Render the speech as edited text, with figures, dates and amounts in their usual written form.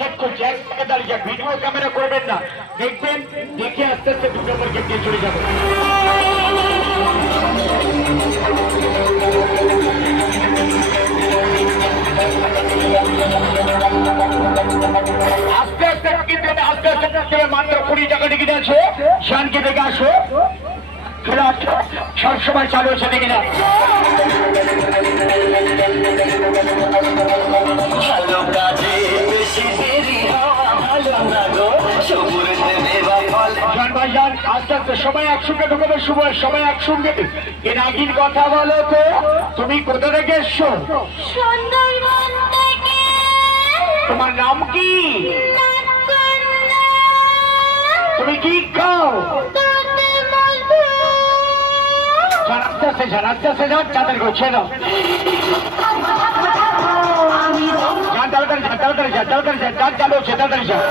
Gate করছে, এক থেকে দাঁড়িয়ে যাক, ভিডিও ক্যামেরা করবেন না, দেখবেন, দেখে আস্তে আস্তে 2 নম্বর গেট দিয়ে চলে যাবেন। আস্তে আস্তে কিন্তু আস্তে আস্তে মাত্র 20 টাকা টিকিট আছে, শানকে দেখে আসো, খেলা সবসময় চালু আছে দেখি না। আস্তে আস্তে সবাই একসঙ্গে ঢুকবে, সবাই একসঙ্গে। এর আগের কথা বলো তো, তুমি কোথা থেকে এসছো? তোমার নাম কি? তুমি কি খাও? আস্তে আস্তে যান, আস্তে আস্তে যান, চাঁদের করছে না, তাড়াতাড়ি যান, তাড়াতাড়ি যান, তাড়াতাড়ি যান, তাড়াতাড়ি যান, চালু হচ্ছে, তাড়াতাড়ি যান।